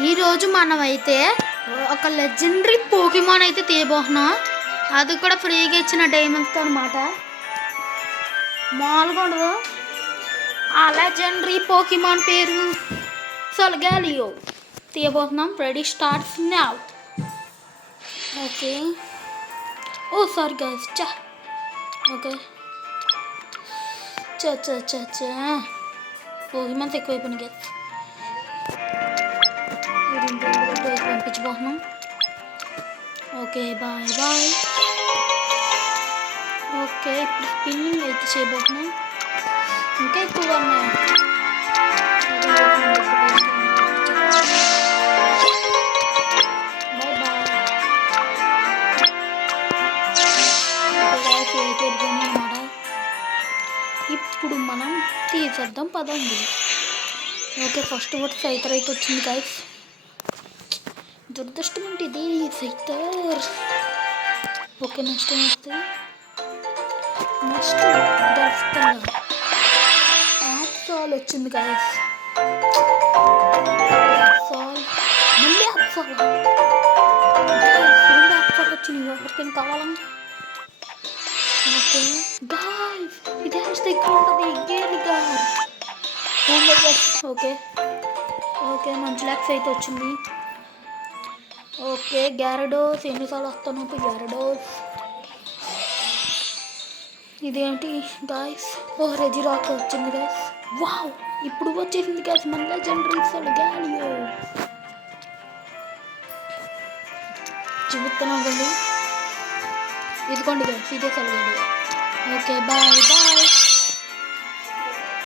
ఈరోజు మనమైతే ఒక లెజెండరీ పోకీమాన్ అయితే తీయబోతున్నాం. అది కూడా ఫ్రీగా ఇచ్చిన డైమండ్స్తో అనమాట. మామూలుగా ఉండదు. ఆ లెజెండరీ పోకీమాన్ పేరు సొల్గాలియో తీయబోతున్నాం. Ready starts now. Okay. Oh sorry guys. Okay. Pokemons ఎక్కువైపోయినాయి గైస్. పంపించబోతున్నాం. Okay bye bye. ఓకే ఇప్పుడు స్పిన్నింగ్ అయితే చేయబోతున్నాం. ఇంకా ఎక్కువగా ఉన్నాయి. Bye bye. అనమాట. ఇప్పుడు మనం తీసేద్దాం పదండి. ఓకే ఫస్ట్ ఒకటి సైతర్ అయితే వచ్చింది గైస్. దురదృష్టం ఏంటి ఇది సైతర్. ఓకే నెక్స్ట్ వస్తుంది. నెక్స్ట్ దొరుకుతుందా యాప్సాల్ వచ్చింది గైస్. యాప్సాల్ మళ్ళీ యాప్సాల్ వచ్చింది. ఎవరికైనా కావాలని. ఓకే గైస్ ఇది హ్యాష్ దగ్గర ఉంటుంది. గేలిగా ఓకే ఓకే మంచి ల్యాక్స్ అయితే వచ్చింది. ఓకే గ్యారడోస్ ఎన్నిసార్లు వస్తాను గ్యారడోస్. ఇదేంటి గాయస్. ఓ రెజిరాక్ వచ్చింది గాయస్. వావ్ ఇప్పుడు వచ్చేసింది గాయస్ మన లెజెండరీ సొల్గాలియో. చూపుతున్నాం కండి. ఇదిగోండి గాయస్ ఇదే సొల్గాలియో. Okay bye bye.